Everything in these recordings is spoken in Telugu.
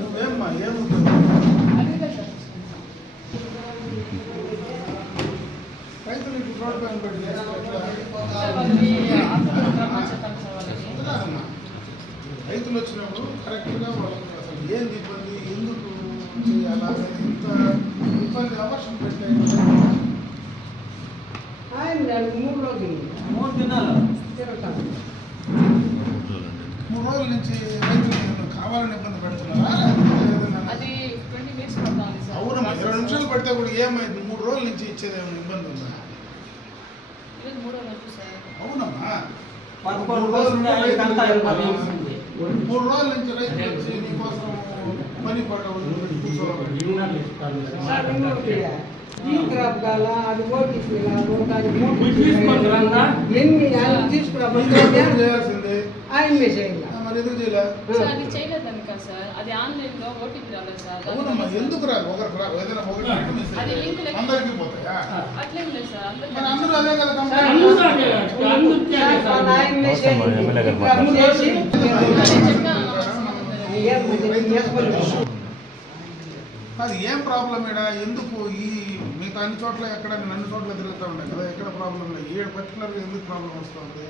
నువ్వేమ్మా ఏముంటుంది రైతులు ఇప్పుడు రోడ్డు పైన పెట్టి రైతులు వచ్చినప్పుడు కరెక్ట్గా వాళ్ళకి అసలు ఏంది ఇబ్బంది ఎందుకు చేయాలా ఇంత ఇబ్బంది అవసరం పెట్టాయి 3 రోజులు 3 రోజుల నుంచి రైతులు కావాలని ఇబ్బంది పెడుతున్నారా? అవునమ్మా 20 నిమిషాలు పడితే కూడా ఏమైంది? 3 రోజుల నుంచి ఇచ్చేది ఏమైనా ఇబ్బంది ఉందా? అవునమ్మా 3 రోజుల నుంచి రైతులు వచ్చి నీకోసం పని పడవలు ఈ క్రాప్ కాల అది ఓటీసీ ఎన్ని తీసుకురాబోతుందే ఆయన మెసేజ్ మరి ఎందుకు చేయలేదు? అవునమ్మా ఎందుకు రాదు? ఒకరికి రాదు ఏదైనా ఒకటి అందరికీ పోతాయా? మరి అందరూ అదే కదా అది ఏం ప్రాబ్లం ఈడ? ఎందుకు ఈ మిగతా అన్ని చోట్ల ఎక్కడ నేను అన్ని చోట్ల తిరుగుతూ ఉంటాయి కదా, ఎక్కడ ప్రాబ్లం లేదు. ఈడ పర్టికులర్గా ఎందుకు ప్రాబ్లం వస్తుంది?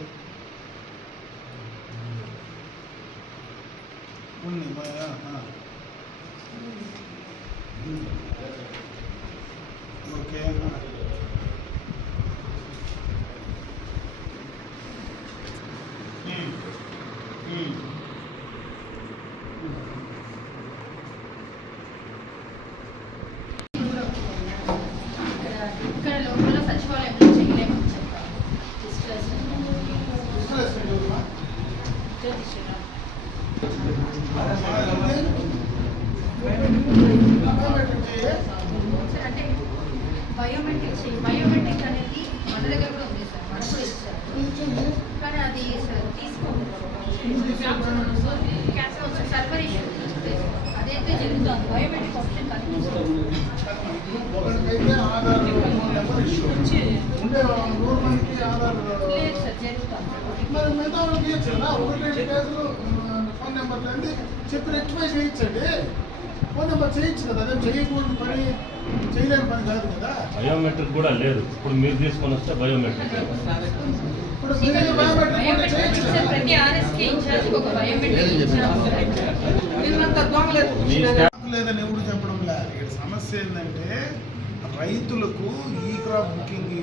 ఓకే ఇక్కడ లోపల సచివాలయంలో చేయలేమని చెప్పారు. అంటే బయోమెట్రిక్ అనేది మన దగ్గర కూడా ఉంది సార్, మన కూడా ఇచ్చారు, కానీ అది తీసుకోండి సర్వర్ ఇష్యూ అదైతే జరుగుతుంది. బయోమెట్రిక్ ఆప్షన్ కనిపిస్తుంది. లేదు సార్ ఫోన్ నెంబర్ చెప్పి రెక్టిఫై చేయించండి. ఫోన్ నెంబర్ చేయించు కదా, అదే చేయకూడదు పని, చేయలేని పని కాదు కదా. బయోమెట్రిక్ కూడా లేదు. ఇప్పుడు మీరు తీసుకొని వస్తే బయోమెట్రిక్ ఇప్పుడు ప్రతి ఆర్ఎస్కి ఇన్ఛార్జ్ ఒక బయోమెట్రిక్ లేదని ఎవరు చెప్పడం లేదు. సమస్య ఏంటంటే రైతులకు ఈ క్రాప్ బుకింగ్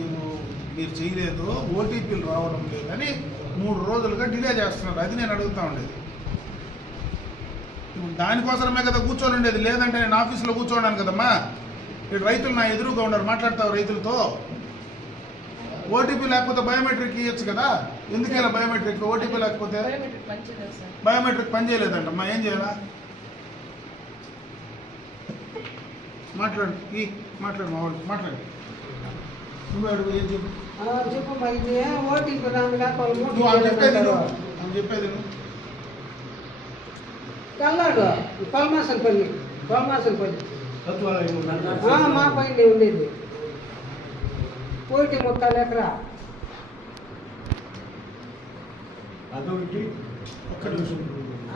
మీరు చేయలేదు, ఓటీపీలు రావడం లేదని 3 రోజులుగా డిలే చేస్తున్నారు. అది నేను అడుగుతా ఉండేది. ఇప్పుడు దానికోసమే కదా కూర్చొని ఉండేది. లేదంటే నేను ఆఫీస్లో కూర్చోన్నాను కదమ్మా. ఇక్కడ రైతులు నా ఎదురుగా ఉన్నారు, మాట్లాడతావు రైతులతో. ఓటీపీ లేకపోతే బయోమెట్రిక్ ఇవ్వచ్చు కదా. ఎందుకైనా బయోమెట్రిక్ ఓటీపీ లేకపోతే బయోమెట్రిక్ పని చేయలేదంటమ్మా. ఏం చేయాలా? మాట్లాడు మా వాళ్ళు మాట్లాడు. నువ్వు అడుగు, ఏం చెప్పు. చెప్పు మరి ఓటీపీ రాగా చెప్పేది కల్లాడు కొలమాసలపల్లి మా పైన ఉండేది. 1.3 ఎకరా.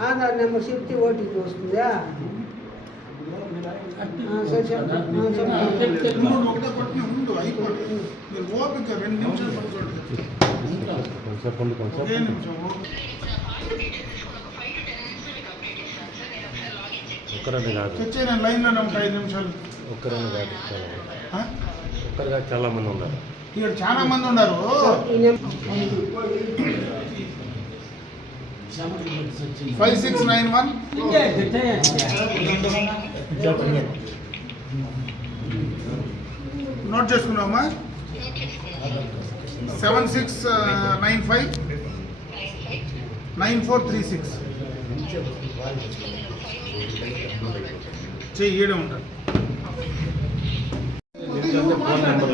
ఆధార్ నెంబర్ చెప్తే ఓటీపీ వస్తుందా? ఒకటే కొట్టిన ఉండు, అయిపోతుంది. మీరు ఓపిక 2 నిమిషాలు పడుకోండి. ఒకే నిమిషం ఒక్కరని కాదు, వచ్చే నేను లైన్లోనే ఉంటాయి 5 నిమిషాలు. ఒక్కరని కాదు, ఒక్కరు కాదు, చాలా మంది ఉన్నారు. ఇక్కడ చాలా మంది ఉన్నారు. 5691 నోట్ చేసుకున్నామా? 7695 9436 చెయ్యి. ఈడే ఉంటారు. ఫోన్ నెంబర్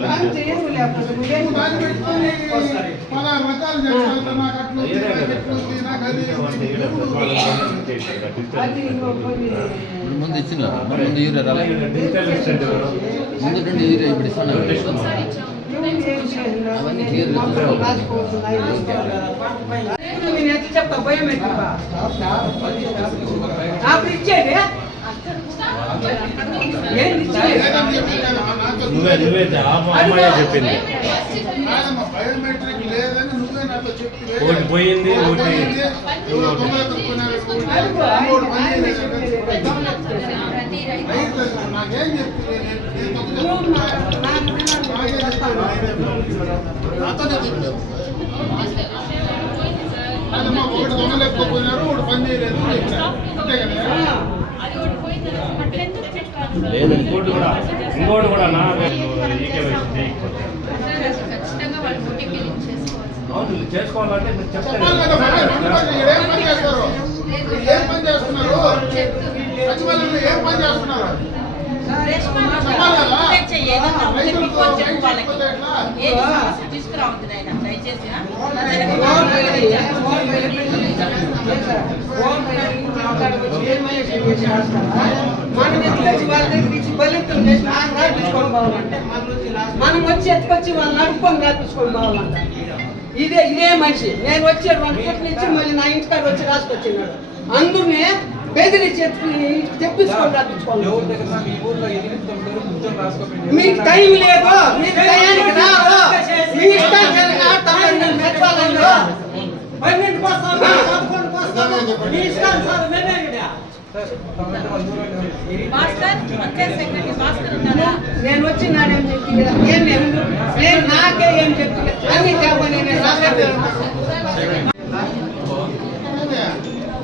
ముందు ఇచ్చిన ముందు యూరియా రాలేదు, ముందు 2 యూరియా ఇప్పుడు ఇస్తున్నారు. ఎవరు ఏం చేయలేదు. నేను మొత్తం రాసిపోతున్నాయి. నేను ఎట్లా చెప్తా బయోమెట్రిక్ అప్పుడు ఇచ్చేది ఏంది ఇచ్చేది? నువ్వే అమ్మాయి చెప్పింది. కాదమ్మా, బయోమెట్రిక్ లేదని నువ్వే నాతో చెప్తే ఒకటి పోయింది, ఒకటి ఎవరో దొంగలు ఎత్తుకున్నారు, ఇంకోటి పని చేయలేదంటే ప్రతి రైతు నాకేం చెప్తుంది? నేను తప్పు నువ్వు చెప్తున్నా. నాకే చెప్తాను. నాతోనే చెప్పావు. కాదమ్మా, ఒకటి దొంగలు ఎత్తుకుపోయినారు, ఒకటి పని చేయలేదు అని చెప్పారు. అంతే కదా? లేదు ఇంకోటి కూడా నా ఈకేవైసీ చేయకపోతే. ఖచ్చితంగా వాళ్ళు ఓటీపీ లింక్ చేసుకోవాలి. అవును చేసుకోవాలంటే మీరు చెప్పాలి కదా మరి, రెండు పనులు ఏం పని చేస్తారు? ఏం పని చేస్తున్నారు? సచివాలయంలో ఏం పని చేస్తున్నారు? చెప్పాలి కదా? రైతులకు రైతు ఎట్లా? తీసుకురావద్దు నాయన దయచేసి మనం వచ్చి ఎత్తుకొచ్చి వాళ్ళని నడుపుకొని రాపించుకొని పోవాలంట. ఇదే మనిషి నేను వచ్చే 2 కోట్లు ఇచ్చి మళ్ళీ నా ఇంటికాడ వచ్చి రాసుకొచ్చినాడు. అందునే బెదిరించి తెప్పించుకొని రాపించుకోవాలి. మీకు టైం లేదు, మీకు టయానికి రాదు, మీ ఇష్టానికి ఆడతాను. నేను మెచ్చాలంలో 12 వస్తాను, 11 వస్తాను, మీ ఇష్టాన్ని సార్ భాస్కర్ పంచాయత్ సెక్రటరీ భాస్కర్ ఉన్నారా? నేను వచ్చినానేం చెప్పి నేను నాకే ఏం చెప్పి అన్ని చెప్పని నేను రాలేదు.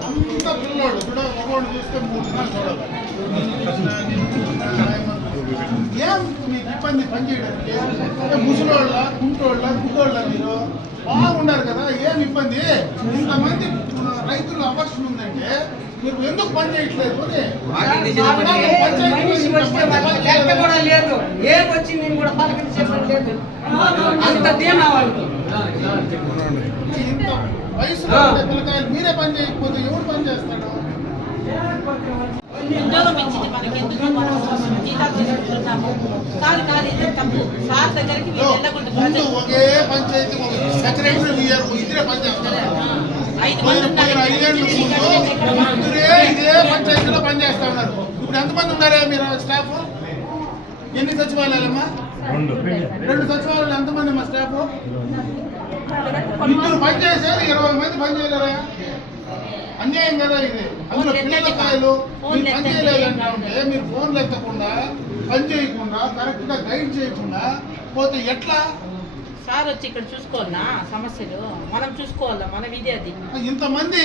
అంత పిల్లోడు ఇప్పుడు మగవాడు చూస్తే 3 దినాలు చూడాలి. ఏం మీకు ఇబ్బంది పని చేయడానికి? ముసలోళ్ళ, కుంటోళ్ళ, గుడ్డోళ్ళ మీరు బాగుండారు కదా, ఏం ఇబ్బంది? ఇంతమంది రైతులు అవసరం ఉందంటే మీరు ఎందుకు పని చేయట్లేదు? మనిషి వస్తే వాళ్ళకి లెక్క కూడా లేదు, ఏం వచ్చి నేను కూడా పలకని చెప్పడం లేదు. అంత ధీమా వాళ్ళు. ఇంత వయసులో ఉండే పిల్లకాయలు మీరే పని చేయకపోతే ఎవరు పని చేస్తాడు? ఉద్యోగం ఇచ్చింది మనకి ఎందుకు మనం జీతాలు తీసుకుంటున్నాము? కాదు ఇది తప్పు. సార్ దగ్గరికి మీరు వెళ్ళకుండా ముందు ఒకే పంచాయతీ సెక్రటరీ ఇద్దరే పని చేస్తారు. 5 మంది ఉన్నారు. 5 ఏళ్ళ ముందు ఇదే పంచాయతీలో పనిచేస్తా ఉన్నారు. ఇప్పుడు ఎంతమంది ఉన్నారా మీరు స్టాఫ్? ఎన్ని సచివాలయాలమ్మా? 2 సచివాలయాలు. ఎంతమంది మా స్టాఫ్? ఇద్దరు పని చేశారు, 20 మంది పని చేయలేరా? అన్యాయం కదా ఇది. అందులో పిల్లలకాయలు మీరు పని చేయలేదంటే మీరు ఫోన్లు ఎత్తకుండా, పని చేయకుండా, కరెక్ట్ గా గైడ్ చేయకుండా పోతే ఎట్లా? సార్ వచ్చి ఇక్కడ చూసుకోవాలనా సమస్యలు? మనం చూసుకోవాలా, మన విధి అది. ఇంతమంది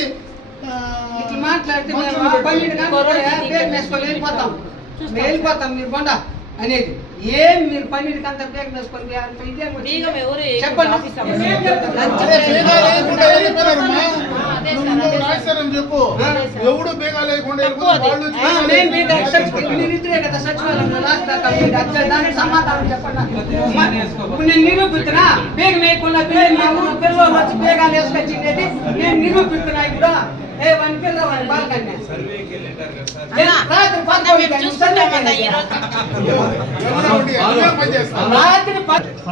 ఇట్లా మాట్లాడితే వెళ్ళిపోతాం మీరు బండ అనేది ఏం మీరు 12 గంటల బ్రేక్ వేసుకొని బీగం ఎవరు చెప్పండి. రాశారని చెప్పు. ఎవడు బేగా లేకుండా మీరిద్దరే కదా సచివాలయంలో రాష్ట్ర దానికి సమాధానం చెప్పండి. ఇప్పుడు నేను నిరూపిస్తున్నా బేగ వేయకుండా పిల్లలు వచ్చి బేగాలు వేసుకొచ్చింది నేను నిరూపిస్తున్నా. ఇప్పుడు వన్ పిల్ల బాలకన్య రాత్రి 11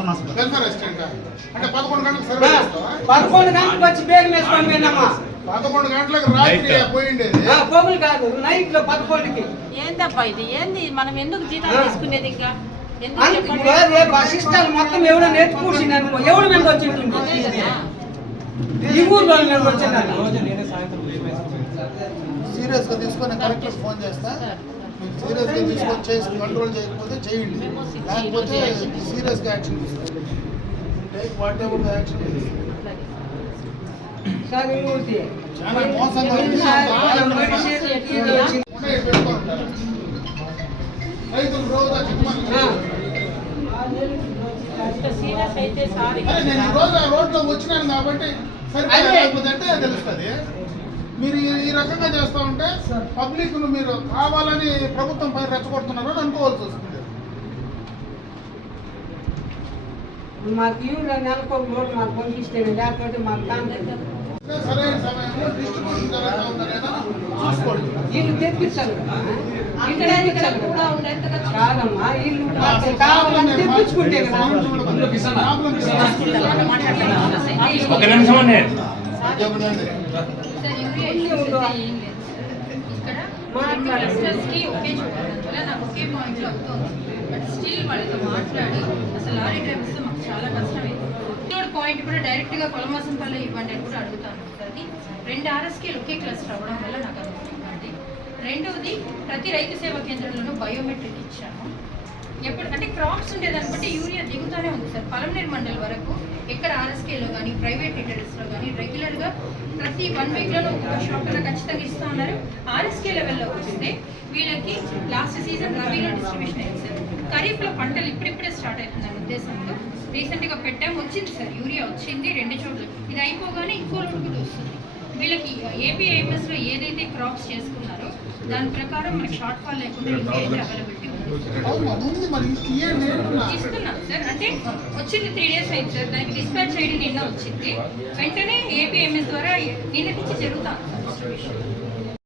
గంటలకు వచ్చి బేగం వేసుకొని పోయినామా? 11 గంటలకు రాత్రి పోయిండేది. పొగులు కాదు, నైట్ లో 11కి. ఏందబ్బా ఇది? ఏంది మనం ఎందుకు జీతాలు తీసుకునేది? ఇంకా ఎందుకు చెప్పండి? ఇప్పుడు రేపు ఆ సిస్టమ్ మొత్తం ఎవడో నేర్చు కూర్చుంది అనుకో, ఎవడు మీద వచ్చింటుంది? ఈ ఊర్లో మీద వచ్చింది. సీరియస్ గా తీసుకొని కలెక్టర్ ఫోన్ చేస్తా. సీరియస్ గా తీసుకొని చేసి కంట్రోల్ చేయకపోతే చేయండి, లేకపోతే సీరియస్ గా యాక్షన్ తీసుకోండి. Take what ever the action. చాలా మోసంగా ఉంది. రైతులు రోజు సీరియస్ అయితే సార్ నేను ఈ రోజు ఆ రోడ్లో వచ్చినాను కాబట్టి సరిపోతే అంటే తెలుస్తుంది. మీరు ఈ రకంగా చేస్తూ ఉంటే పబ్లిక్ మీరు కావాలని ప్రభుత్వం పైన రెచ్చగొడుతున్నారు అని అనుకోవాల్సి వస్తుంది. మాకు నెలకు 1 నోటు మాకు పంపిస్తే లేకపోతే మాకు సరైన సమయంలో డిస్ట్రిబ్యూషన్ జరుగుతూ ఉందా లేదా చూసుకోండి. వీళ్ళు తెప్పించాలి కదా. ఇక్కడ ఇక్కడ కూడా ఉండే ఎంత ఖర్చు? కాదమ్మా వీళ్ళు మాకు కావాలని తెప్పించుకుంటే కదా. ఒక నిమిషం అండి. సార్ యూరియా ఇష్యూస్ అయితే ఏం లేదు సార్. ఇక్కడ రెండు క్లస్టర్స్కి ఒకే చోట వల్ల నాకు ఒకే పాయింట్లో అవుతుంది. బట్ స్టిల్ వాళ్ళతో మాట్లాడి అసలు లారీ డ్రైవర్స్తో మాకు చాలా కష్టమైంది. ఇంకోటి పాయింట్ కూడా డైరెక్ట్గా కొలమాసంపల్లి ఇవ్వండి అని కూడా అడుగుతాను. అది 2 RSKలు ఒకే క్లస్టర్ అవ్వడం వల్ల నాకు అది ఇవ్వండి. రెండవది ప్రతి రైతు సేవా కేంద్రంలోనూ బయోమెట్రిక్ ఇచ్చాము. ఎప్పుడు అంటే క్రాప్స్ ఉండేదాన్ని బట్టి యూరియా దిగుతూనే ఉంది సార్. పలమనేరు మండల్ వరకు ఎక్కడ RSKలో కానీ ప్రైవేట్ రిటైలర్స్లో కానీ రెగ్యులర్గా ప్రతి 1 వీక్లోనూ ఒక్కొక్క షాప్లో ఖచ్చితంగా ఇస్తూ ఉన్నారు. RSK లెవెల్లో వస్తే వీళ్ళకి లాస్ట్ సీజన్ రబీలో డిస్ట్రిబ్యూషన్ అయింది సార్. ఖరీఫ్లో పంటలు ఇప్పుడిప్పుడే స్టార్ట్ అవుతుందనే ఉద్దేశంతో రీసెంట్గా పెట్టాము. వచ్చింది సార్ యూరియా వచ్చింది 2 చోట్ల. ఇది అయిపోగానే ఇంకో లోడ్ కూడా వస్తుంది. వీళ్ళకి ఏపీఐఎంఎస్లో ఏదైతే క్రాప్స్ చేసుకున్నారో దాని ప్రకారం మనకి షార్ట్ ఫాల్ లేకుండా ఇంకా అయితే అవైలబిలిటీ ఉంది. అవును, ఉంది మరి ఇయ్యండి అంటున్నా. ఇస్తున్నాం సార్. అంటే వచ్చింది 3 days అయింది సార్. దానికి డిస్పాచ్ ఐడి నిన్న వచ్చింది. వెంటనే ఏపీఎంఎస్ ద్వారా నిన్నటి నుంచి జరుగుతాం సార్ డిస్ట్రిబ్యూషన్.